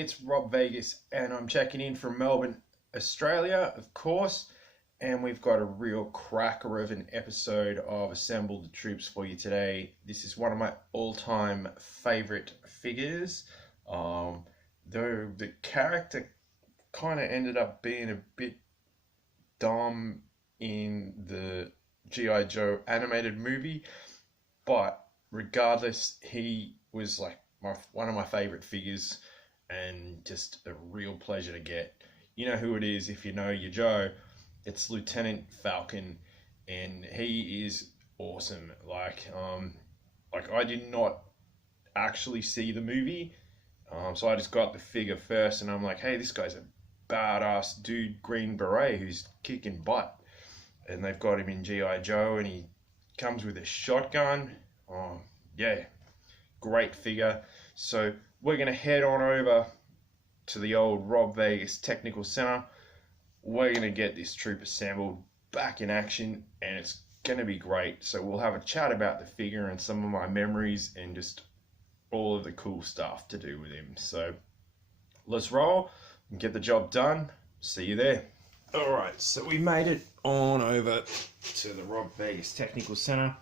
it's Rob Vegas, and I'm checking in from Melbourne, Australia, of course. And we've got a real cracker of an episode of Assemble the Troops for you today. This is one of my all-time favourite figures. Though the character kind of ended up being a bit dumb in the G.I. Joe animated movie, but regardless, he was like one of my favourite figures and just a real pleasure to get. You know who it is if you know your Joe. It's Lieutenant Falcon, and he is awesome. Like I did not actually see the movie, so I just got the figure first, and I'm like, hey, this guy's a badass dude, Green Beret, who's kicking butt. And they've got him in G.I. Joe, and he comes with a shotgun. Oh, yeah, great figure. So we're going to head on over to the old Rob Vegas Technical Center. We're going to get this troop assembled, back in action, and it's going to be great. So we'll have a chat about the figure and some of my memories and just all of the cool stuff to do with him. So let's roll and get the job done. See you there. Alright, so we made it on over to the Rob Vegas Technical Center,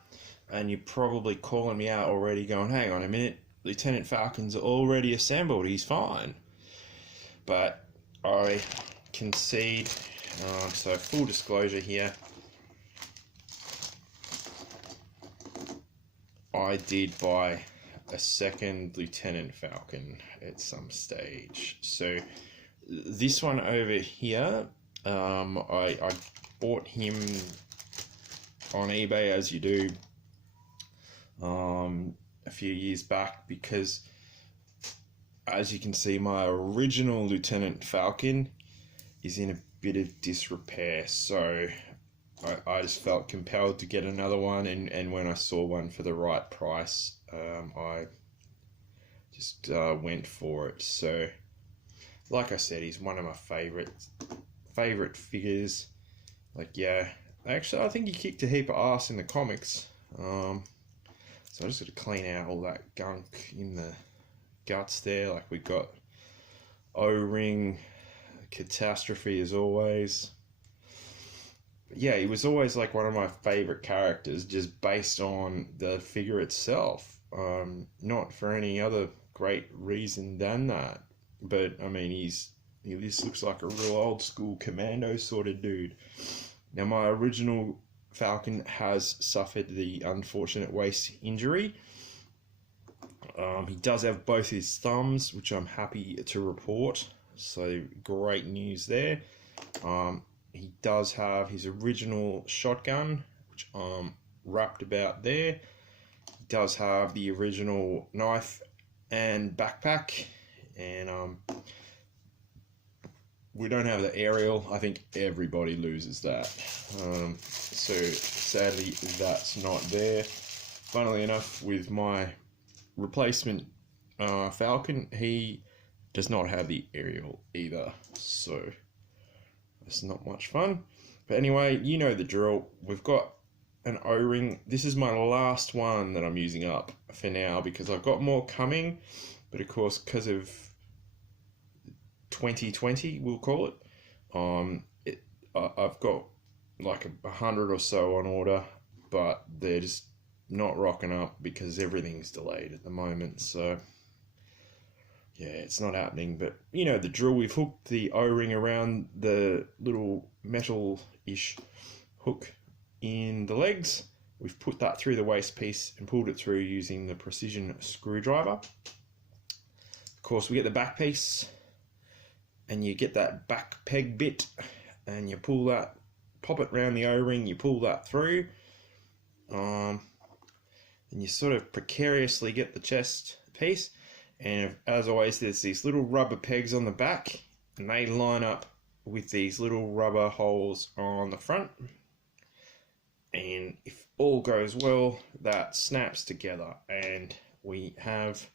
and you're probably calling me out already going, hang on a minute, Lieutenant Falcon's already assembled, he's fine. But I concede, so full disclosure here, I did buy a second Lieutenant Falcon at some stage. So this one over here, I bought him on eBay, as you do, a few years back, because as you can see, my original Lieutenant Falcon is in a bit of disrepair, so I just felt compelled to get another one, and when I saw one for the right price, I just went for it. So like I said, he's one of my favorite figures. Like, yeah, actually I think he kicked a heap of ass in the comics, so I just got to clean out all that gunk in the guts there. Like, we got O-ring, Catastrophe as always. But yeah, he was always like one of my favorite characters, just based on the figure itself, not for any other great reason than that. But I mean, he just looks like a real old school commando sort of dude. Now, my original Falcon has suffered the unfortunate waist injury. He does have both his thumbs, which I'm happy to report. So great news there. He does have his original shotgun, which I'm wrapped about there. He does have the original knife and backpack, and we don't have the aerial. I think everybody loses that. So sadly, that's not there. Funnily enough, with my replacement Falcon, he does not have the aerial either. So it's not much fun. But anyway, you know the drill. We've got an O-ring. This is my last one that I'm using up for now, because I've got more coming. But of course, because of 2020, we'll call it, I've got like 100 or so on order, but they're just not rocking up because everything's delayed at the moment. So yeah, it's not happening. But you know the drill. We've hooked the O-ring around the little metal-ish hook in the legs. We've put that through the waist piece and pulled it through using the precision screwdriver. Of course, we get the back piece, and you get that back peg bit, and you pull that, pop it around the O-ring, you pull that through, and you sort of precariously get the chest piece. And as always, there's these little rubber pegs on the back, and they line up with these little rubber holes on the front. And if all goes well, that snaps together, and we have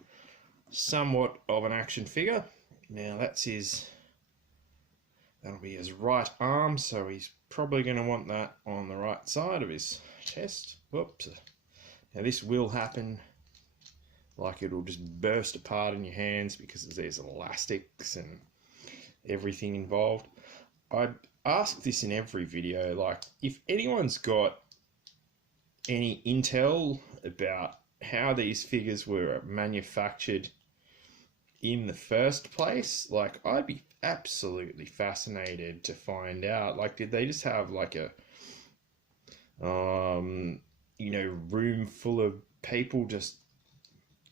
somewhat of an action figure. Now that'll be his right arm, so he's probably going to want that on the right side of his chest. Whoops. Now this will happen like it'll just burst apart in your hands because there's elastics and everything involved. I ask this in every video, like if anyone's got any intel about how these figures were manufactured in the first place, like I'd be absolutely fascinated to find out. Like, did they just have like a room full of people just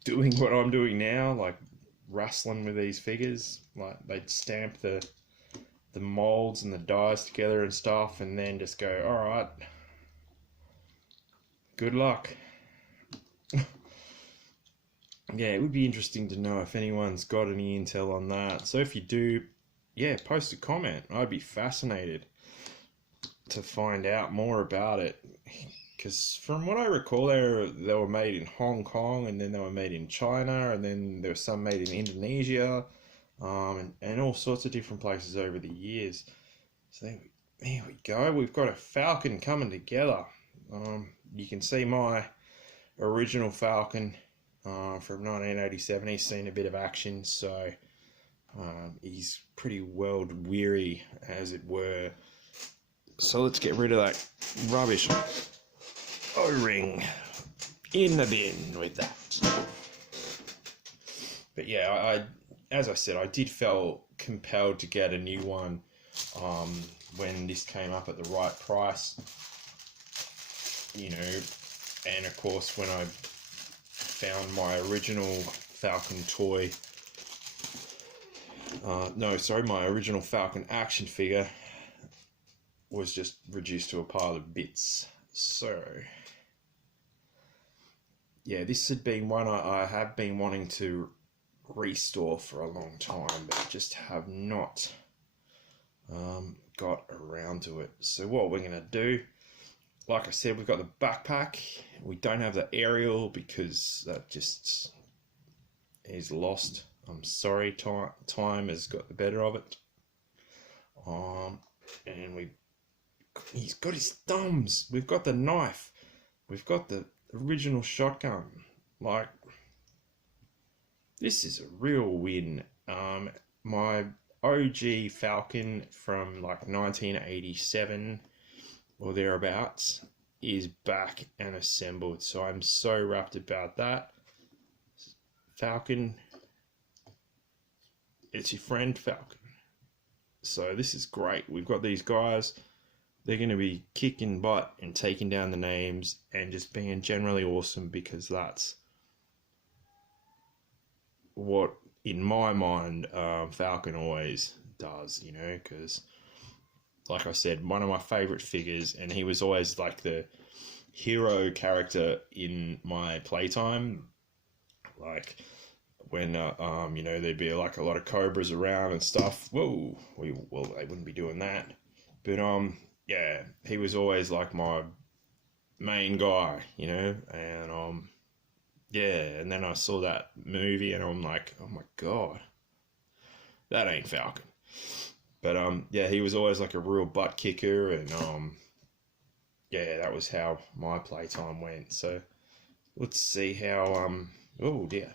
doing what I'm doing now, like wrestling with these figures? Like they'd stamp the molds and the dies together and stuff, and then just go, all right, good luck. Yeah, it would be interesting to know if anyone's got any intel on that. So if you do, yeah, post a comment. I'd be fascinated to find out more about it. Because from what I recall, they were made in Hong Kong, and then they were made in China, and then there were some made in Indonesia, and all sorts of different places over the years. So there we go. We've got a Falcon coming together. You can see my original Falcon from 1987. He's seen a bit of action, so he's pretty world weary, as it were. So let's get rid of that rubbish O-ring in the bin with that. But yeah, as I said, I did feel compelled to get a new one when this came up at the right price, and of course when I found my original Falcon toy, my original Falcon action figure was just reduced to a pile of bits. So yeah, this had been one I have been wanting to restore for a long time, but just have not got around to it. So what we're going to do, like I said, we've got the backpack. We don't have the aerial because that just is lost. I'm sorry, time has got the better of it. And he's got his thumbs. We've got the knife. We've got the original shotgun. Like, this is a real win. My OG Falcon from like 1987 or thereabouts is back and assembled, so I'm so wrapped about that. Falcon, it's your friend Falcon. So this is great. We've got these guys. They're going to be kicking butt and taking down the names and just being generally awesome, because that's what, in my mind, Falcon always does, because like I said, one of my favourite figures, and he was always like the hero character in my playtime. Like when there'd be like a lot of cobras around and stuff. Whoa, they wouldn't be doing that. But yeah, he was always like my main guy, and yeah, and then I saw that movie and I'm like, oh my god, that ain't Falcon. But yeah, he was always like a real butt kicker, and yeah, that was how my playtime went. So let's see how oh dear.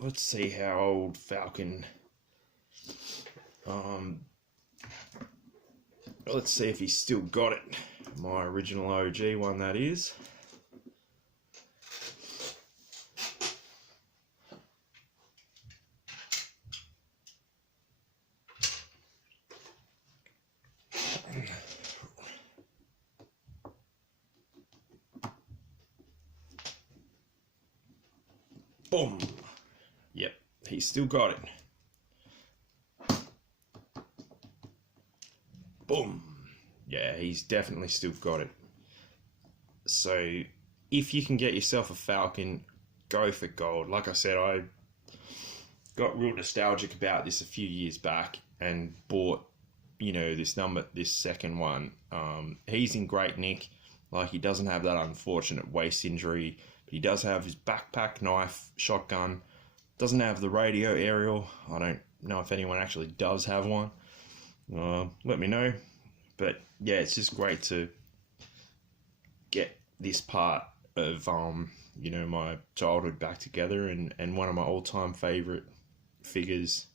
Let's see how old Falcon let's see if he's still got it. My original OG one, that is. Boom. Yep, he's still got it. Boom. Yeah, he's definitely still got it. So if you can get yourself a Falcon, go for gold. Like I said, I got real nostalgic about this a few years back and bought, this second one. He's in great nick. Like, he doesn't have that unfortunate waist injury, but he does have his backpack, knife, shotgun. Doesn't have the radio aerial. I don't know if anyone actually does have one. Let me know. But yeah, it's just great to this part of you know, my childhood back together, and one of my all-time favorite figures.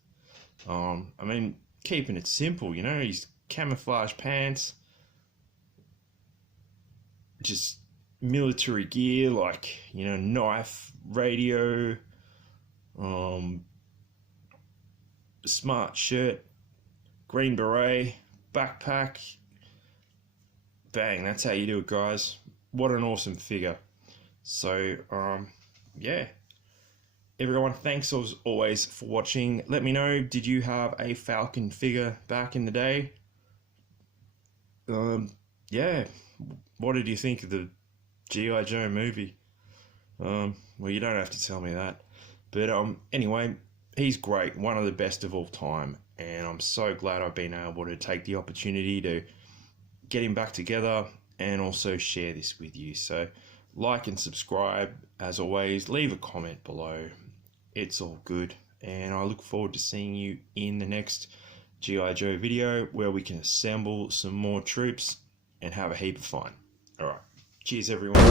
I mean, keeping it simple, you know, he's camouflage pants, just military gear, like, you know, knife, radio, smart shirt, green beret, backpack. Bang, that's how you do it, guys. What an awesome figure. So, yeah. Everyone, thanks as always for watching. Let me know, did you have a Falcon figure back in the day? Yeah. What did you think of the G.I.Joe movie? Well, you don't have to tell me that. But anyway, he's great. One of the best of all time. And I'm so glad I've been able to take the opportunity to get him back together and also share this with you. So like and subscribe. As always, leave a comment below. It's all good. And I look forward to seeing you in the next G.I. Joe video where we can assemble some more troops and have a heap of fun. Alright. Cheers, everyone.